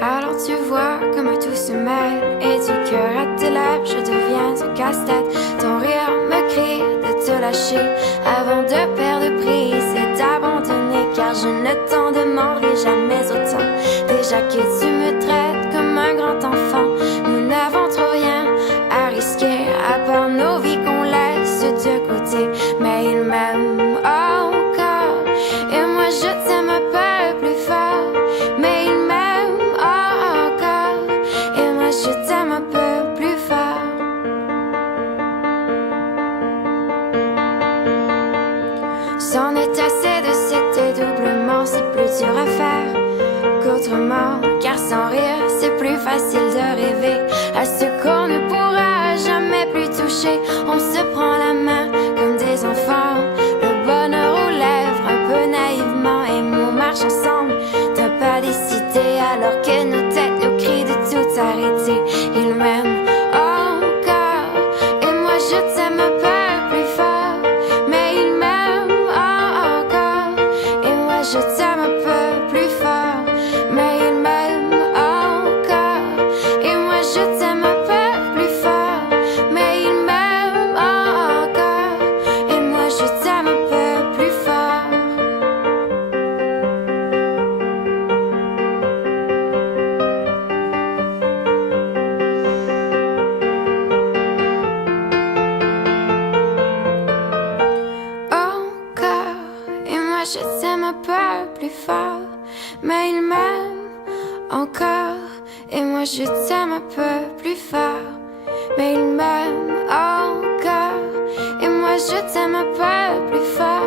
Alors tu vois comme tout se mêle et du cœur à tes lèvres je deviens un casse-tête. Ton rire me crie de te lâcher avant de perdre prise et d'abandonner, car je ne t'en demanderai jamais autant. Déjà que tu me traites comme un grand enfant, nous n'avons trop rien à risquer à part nos vies qu'on laisse de côté. Mais il m'aime encore et moi je t'aime un peu plus fort. Mais il m'aime encore et moi je t'aime un peu plus fort. C'en est assez de cet dédoublement, c'est plus dur à faire qu'autrement, car sans rire c'est plus facile de rêver à ce qu'on ne pourra jamais plus toucher. On se prend la main comme des enfants, le bonheur aux lèvres un peu naïvement, et on marche ensemble d'un pas décidé alors que nos têtes nous crient de tout arrêter. Il m'aime encore et moi je t'aime un peu plus fort. Mais il m'aime encore et moi je t'aime un peu plus fort. Mais il m'aime encore et moi je t'aime un peu plus fort. Mais il m'aime encore et moi je t'aime un peu plus fort. Encore et moi je t'aime un peu plus fort. Mais il m'aime encore et moi je t'aime un peu plus fort. Mais il m'aime encore et moi je t'aime un peu plus fort.